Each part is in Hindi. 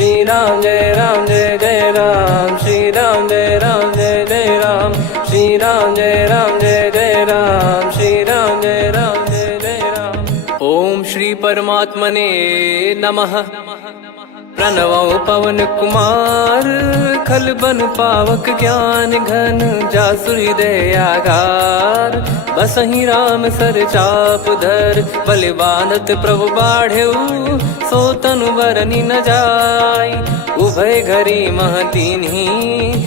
श्री राम जय जय राम, श्री राम जय जय राम, श्री राम जय जय राम, श्री राम जय जय राम। ओम श्री परमात्मने नमः। प्रणवो पवन कुमार, खल बन पावक ज्ञान घन, जासु हृदय आगार। बसहि राम सर चाप धर, बल बांधत प्रभु बाढ़ेऊ, सो तनु बरनि न जाय। उभय घरी मह दीन्ही,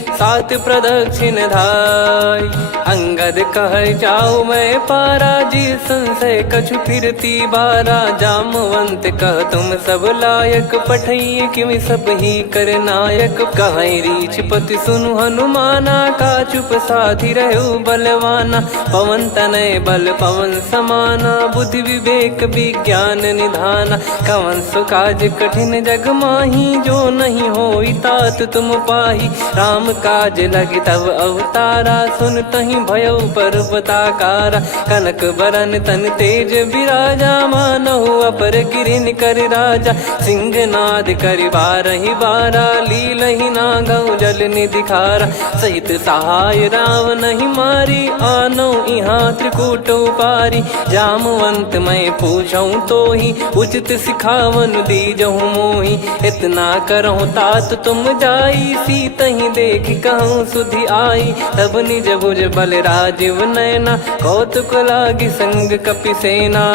सात प्रदक्षिण धाय। अंगद कह जाऊ मैं पारा, जी संशय कछु फिरती बारा। जामवंत कह तुम सब लायक, पठई किमि सब ही कर नायक। कहीं रीछ पति सुनु हनुमाना, का चुप साधि रहु बलवाना। पवन तनय बल पवन समाना, बुद्धि विवेक विज्ञान निधाना। कवन सो काज कठिन जग माही, जो नहीं होई तात तुम पाही। राम काज लगी तब अवतारा, सुन तहि भयउ पर्वताकारा। कनक बरन तन तेज बिराजा, मानहु अपर गिरिन कर राजा। सिंहनाद करि बारहि बारा, लीलहि नागौ जल निधि खारा। सहित सहाय रावण ही मारी, आनो इहाँ त्रिकूट उपारी। जामवंत मैं पूछऊँ तो ही, उचित सिखावन दीजहु मोहि। इतना करहु तात तुम जाई, सीतहि देख कहूँ सुधि आई। तब निज भुज बल राजीव नैना, कौतुक लागी संग कपिसेना।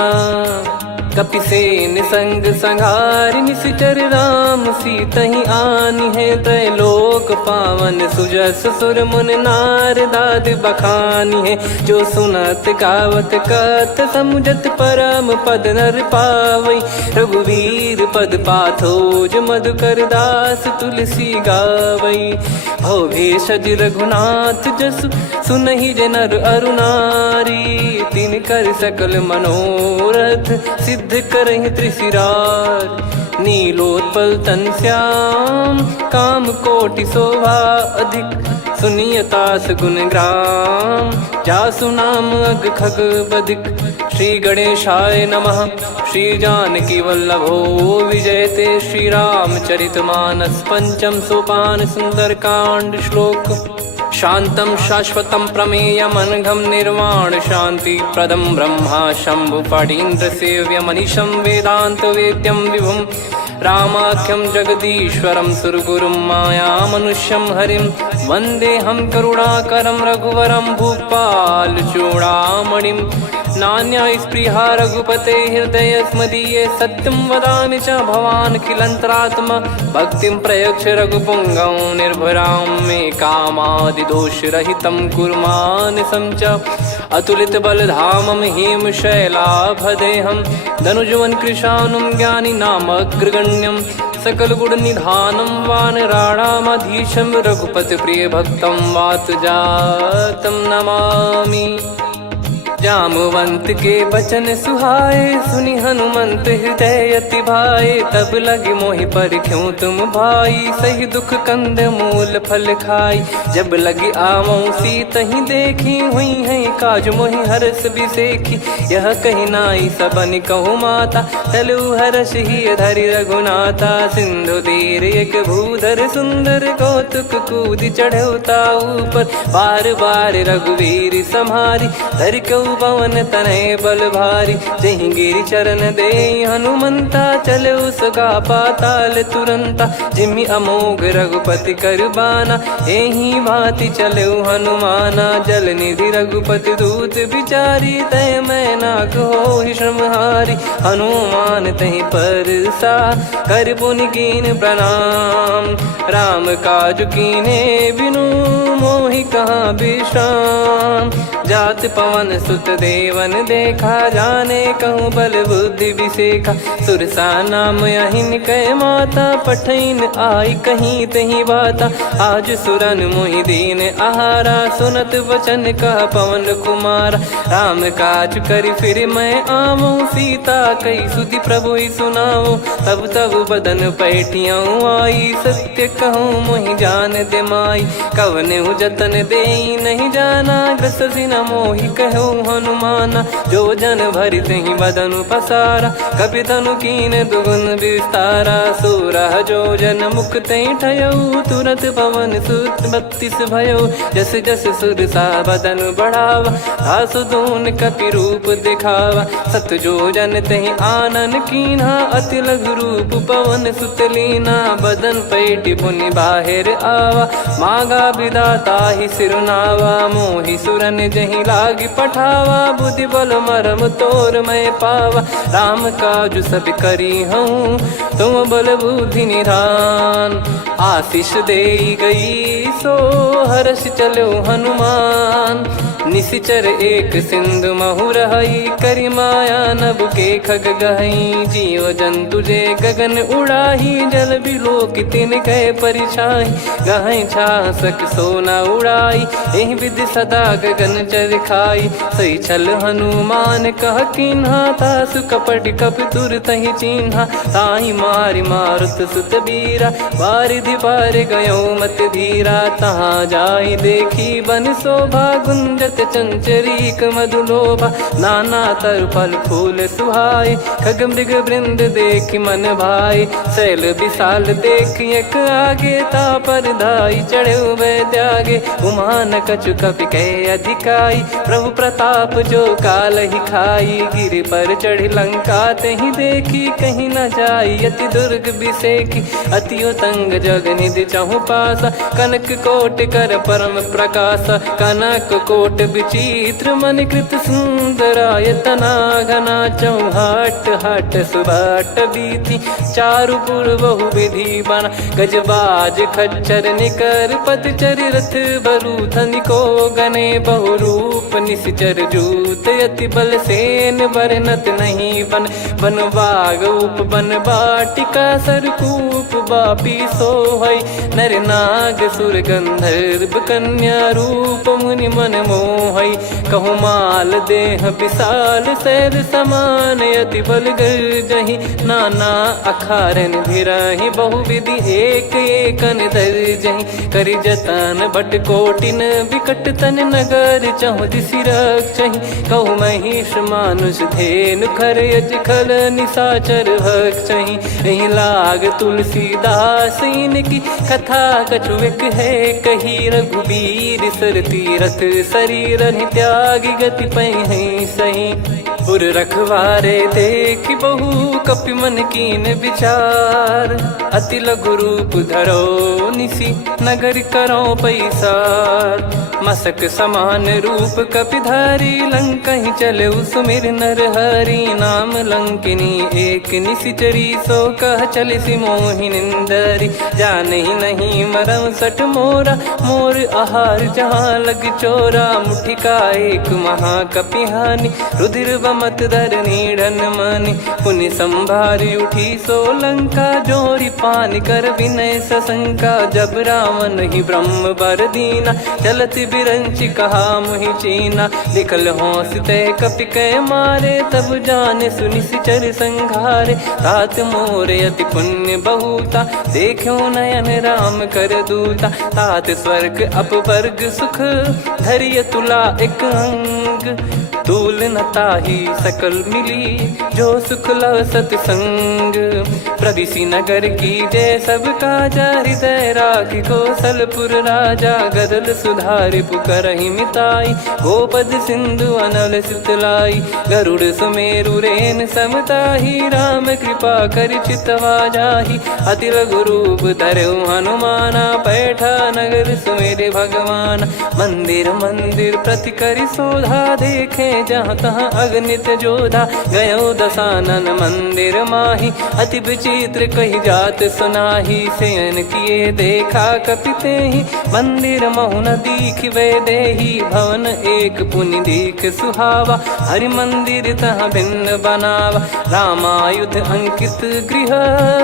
कपिसेन संग संहारि, निशिचर राम सीतहि आनि है। त्रैलोक पावन सुजस सुर मुन नार, दाद बखानी है। जो सुनत गावत कथ, समुझत परम पद नर पावई। रघुवीर पद पाथोज, मधुकर दास तुलसी गावई। भव भेषज रघुनाथ जसु, सुनहि जे नर अरु नारी। तिन कर सकल मनोरथ, सिद्ध करहि त्रिशिरार। नीलोत्पल तन श्याम, काम कोटि शोभा अधिक। सुनियतास गुण ग्राम, जासु नाम अग खग बदिक। श्री गणेशाय नमः। श्री जानकी वल्लभो विजयते, श्री रामचरित मानस। पंचम सोपान सुंदरकांड श्लोक। शांतं शाश्वतं प्रमेयमनघं, निर्वाण शांति प्रदं ब्रह्मा शंभु फणीन्द्र सेव्यमनिशं। वेदांत वेद्यं विभुं रामाख्यं जगदीश्वरं, सुरगुरुं माया मनुष्यं हरिं। वन्देऽहं करुणाकरं रघुवरं, भूपाल चूडामणिं। नान्या स्पृहा रघुपते हृदय स्मदीये, सत्यं वदामि च भवान् खिलन्तरात्मा। भक्तिं प्रयच्छ रघुपुङ्गं, निर्भरां मे कामादिदोषरहितं कुर्मानसं च। अतुलित बलधामं हेमशैलाभदेहं, धनुजवन कृशानुं ज्ञानी नामग्रगण्यं। सकल गुण निधानं वानराणामधीशं, रघुपति प्रिय भक्तं वात जातं नमामि। जामवंत के बचन सुहाए, सुनि हनुमंत हृदय अति भाए। तब लगे मोहि परख्यूं तुम भाई, सही दुख कंद मूल फल खाई। जब लगे आवऊं सीतहि देखी, हुई है काज मोहि हरस बिसेखी। यह कही नाई सबन कहु माता, चलु हरष ही धरि रघुनाथा। सिंधु तीर एक भूधर सुंदर, कौतुक कूदि चढ़ौता ऊपर। बार बार रघुवीर सम्हारी, धरि कऊ पवन तनय बल भारी। जहि गिरि चरण दे हनुमंता, चले उसका पाताल तुरंता। जिमि अमोघ रघुपति कर बाना, एहि भांति चले हनुमाना। जल निधि रघुपति दूत बिचारी, तय मैं नाक होहि श्रमहारी। हनुमान तहि परसा, कर पुनि कीन प्रणाम। राम काज कीने बिनु, मोहि कहाँ विश्राम। जात पवन सुत देवन देखा, जाने कहूँ बल बुद्धि विसेखा। सुरसा नाम अहिन कै माता, पठैन आई कहीं तहीं बाता। आज सुरन मोहि दीन आहारा, सुनत वचन कह पवन कुमारा। राम काज करि फिर मैं आवऊं, सीता कई सुधि प्रभु ही सुनाऊं। तब तब बदन पैठियाँ आई, सत्य कहूँ मोहि जान दे माई। कवने जतन दे नहीं जाना, ग्रसि न मोहि कहो हनुमाना। जो जन भरि तहि बदनु पसारा, कपि तनु कीन दुगुन विस्तारा। सोरह जो जन मुख तहि ठयऊ, तुरत पवन सुत 32 भयऊ। जस जस सुर सा बदन बढ़ावा, आसु दून कपि रूप दिखावा। सत जो जन तहि आनन कीन्हा, अति लघु रूप पवन सुत लीना। बदन पैटि पुनि बाहिर आवा, मागा विधाता ही सिरुनावा। मोहि सुरन जहि लागी पठावा, बुद्धि बल मरम तोर मैं पावा। राम काजु सब करी हूँ, तुम बल बुद्धि निधान। आशीष देई गई सो हर्ष चलो हनुमान। निशिचर एक सिंधु महु रहई, करि माया नभ के खग गहई। जीव जंतु जे गगन उड़ाही, जल बिलोक तिन कह परिछाई। गहई छासक सोना उड़ाई, एहि विधि सदा गगन चर खाई। सही छल हनुमान कह कीन्हा, तासु कपट कपि तुर तहि चिन्हा। ताहि मारि मारुत सुत बीरा, वारिधि पार गयो मत धीरा। तहाँ जाई देखी बन शोभा, गुंजत चंचरीक मधुलोभा। नाना तर फल फूल सुहाई, खग मृग वृंद देखि मन भाई। शैल विशाल देखि एक आगे, तापर धाई चढ़े वै त्यागे। उमा न कछु कपि कह अधिकाई, प्रभु प्रताप जो काल ही खाई। गिरि पर चढ़ी लंका तहि देखी, कहीं न जाई अति दुर्ग बिसेकी। अति उतंग जग निधि चहु पासा, कनक कोट कर परम प्रकाशा। कनक कोट विचित्र मन कृत सुंदरायतना। घना चौहाट हाट सुबाट बीती, चारुपुर बहु विधि बना। गजबाज खच्चर निकर पतचर, रथ बरु धनिको गने। बहु रूप निशिचर जूत, अति बल सेन बरनत नहीं बन। बन बाग उप बन बाटिका, सरकूप बापी सोहई। नर नाग सुर गंधर्व कन्या, रूप मुनि मन मोहई। कहु माल देह विशाल, शैल समान अति बल गर्जहि। नाना अखारन भिरहि, बहु विधि एक एकन दर्जहि। करि जतन बट कोटिन, विकट तन नगर चहु दिसि रक्षहि। कहु महिष मानुष धेनु, खर यज खल निशाचर भक्षहि। एहि लाग तुलसीदास इनकी, कथा कछु एक है कही। रघुबीर सर तीरथ शरीर, त्यागी गति पै सही। उर रखवारे देखि बहु, कपि मन कीन विचार। अति लघु रूप धरो निसी, नगर करो पैसार। मसक समान रूप कपि धारी, लंकहि चले सुमिर नर हरि। नाम लंकिनी एक निशिचरी, सो कह चलिसि मोहि निंदरी। जानहि नहीं मरम सठ मोरा, मोर आहार जहाँ लग चोरा। मुठिका एक महाकपि हानि, रुधिर बमत धरनी ढन मानि। पुनि संभारी उठी सो लंका, जोरी पान कर विनय सशंका। जब रावण ही ब्रह्म बर दीना, चलति बिरंचि कहा मुहि चीना। लिखल होंस ते कपि कै मारे, तब जाने सुनि सिचर संघारे। तात मोर अति पुण्य बहुता, देखो नयन राम कर दूता। तात स्वर्ग अपवर्ग सुख, धरिय तुला एक अंग। तूल न ताहि सकल मिली, जो सुख लव सतसंग। प्रदिशि नगर की जय सब काजा, हृदय राखि कौशलपुर राजा। गदल सुधारि पुकारहि मिताई, गोपद सिंधु अनल सितलाई। गरुड़ सुमेरु रेन समताहि, राम कृपा करि चितवा जाहि। अति लघु रूप धरऊ हनुमाना, पैठा नगर सुमेरे भगवान। मंदिर मंदिर प्रति करि शोधा, देखे जहाँ तहाँ अगणित जोधा। गयो दशानन मंदिर माही, अति विचित्र कही जात सुनाही। शयन किए देखा कपि तेहि, मंदिर महु न दीख वे देही। भवन एक पुनि दीख सुहावा, हरि मंदिर तहाँ भिन्न बनावा। रामायुध अंकित गृह,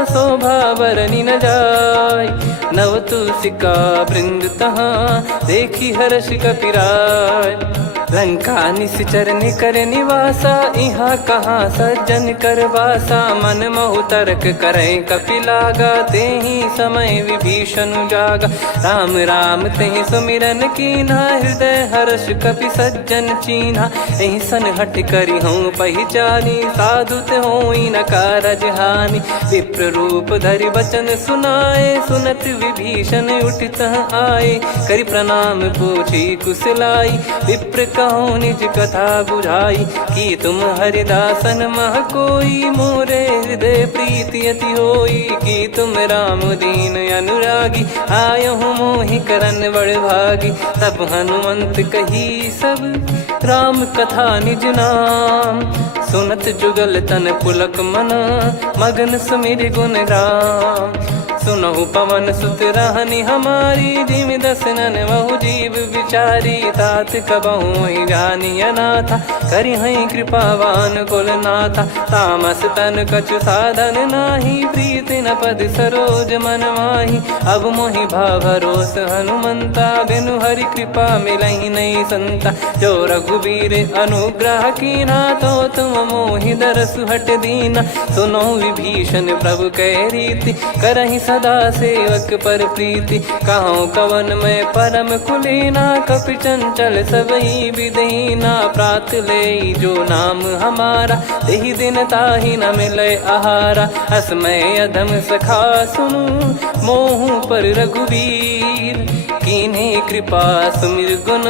शोभा बरनि न जाय। नव तुलसी का वृंद तहाँ, देखी हर्ष कपिराय। लंका निश्चर निकर निवासा, इहाँ कहाँ सज्जन कर वासा। मन महु तर्क करें कपिलागा, तेहि समय विभीषण जागा। राम राम तेहि सुमिरन कीन्हा, हृदय हर्ष कपि सज्जन चीन्हा। एहि सन हट करी हूँ पहिचानी, साधु ते होई न कारज हानि। विप्र रूप धरि बचन सुनाए, सुनत विभीषण उठित आए। करि प्रणाम पूछी कुशलाई, विप्र कहो निज कथा बुझाई। कि तुम हरिदासन मह कोई, मोरे हृदय प्रीति अति होई। कि तुम राम दीन अनुरागी, आयहु मोहि करन बड़ भागी। तब हनुमंत कही सब राम कथा निज नाम, सुनत जुगल तन पुलक मना, मगन सुमिर गुण राम। सुनहु पवन सुत रहनी हमारी, जिमि दसनन महु जीव विचारी। तात कबहु ही जानी अनाथा, करि हई कृपावान कुल नाथा। तामस तन कछु साधन नाही, प्रीति न पद सरोज मन माही। अब मोहि भाव भरोस हनुमंता, बिनु हरि कृपा मिलहि नहीं संता। जो रघुबीर अनुग्रह कीना, तो तुम मोहि दरसु हट दीना। सुनो विभीषण प्रभु कह रीति, करहि सदा सेवक पर प्रीति। कहूँ कवन में परम कुलीना, कपि चंचल सबई विदहीना। प्रात ले जो नाम हमारा, तेहि दिन ताहि न मिले आहारा। असमय अधम सखा सुनु, मोहु पर रघुवीर। कीन्हे कृपा सुमिर गुण,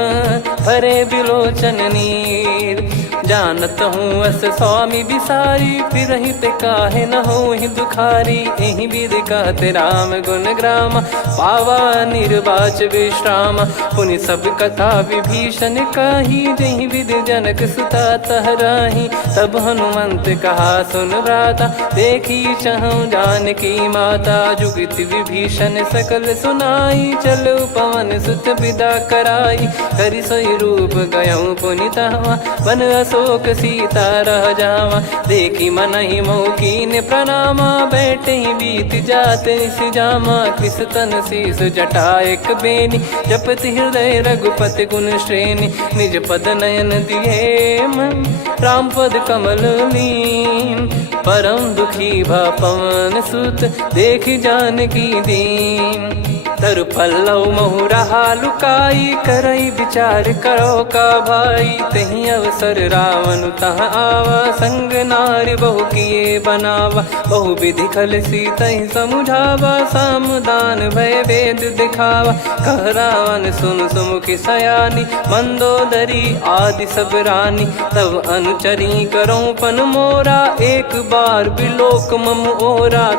भरे बिलोचन नीर। जानत हूँ अस स्वामी बिसारी, फिरहित काहे न होहि दुखारी। एहि विधि कहते राम गुण ग्राम, पावा निर्वाच विश्राम। पुनि सब कथा विभीषण काही, जहि विधि जनक सुता तहराही। तब हनुमंत कहा सुन भ्राता, देखी चहु जानकी माता। जुगित विभीषण सकल सुनाई, चलो पवन सुत विदा कराई। करि सोई रूप गयऊँ पुनि तहवा, बन अशोक सीता रह जावा। देखी मनहि मोह कीन्ह प्रणामा, बैठे ही बीत जात निस जामा। कृस तन शीस जटा एक बेनी, जपति हृदय रघुपति गुण श्रेणी। निज पद नयन दिए मन, राम पद कमल लीन। परम दुखी भा पवन सुत, देखि जानकी दीन। तरु पल्लव महु रहा लुकाई, करई विचार करो का भाई। तहि अवसर रावण तहाँ आवा, संग नारी बहु किए बनावा। बहु विधि खल सीतहि समुझावा, सामदान भय वेद दिखावा। कह रावण सुन सुमुखि सयानी, मंदोदरी आदि सब रानी। तब अनुचरी करो पन मोरा, एक बार बिलोक मम ओरा।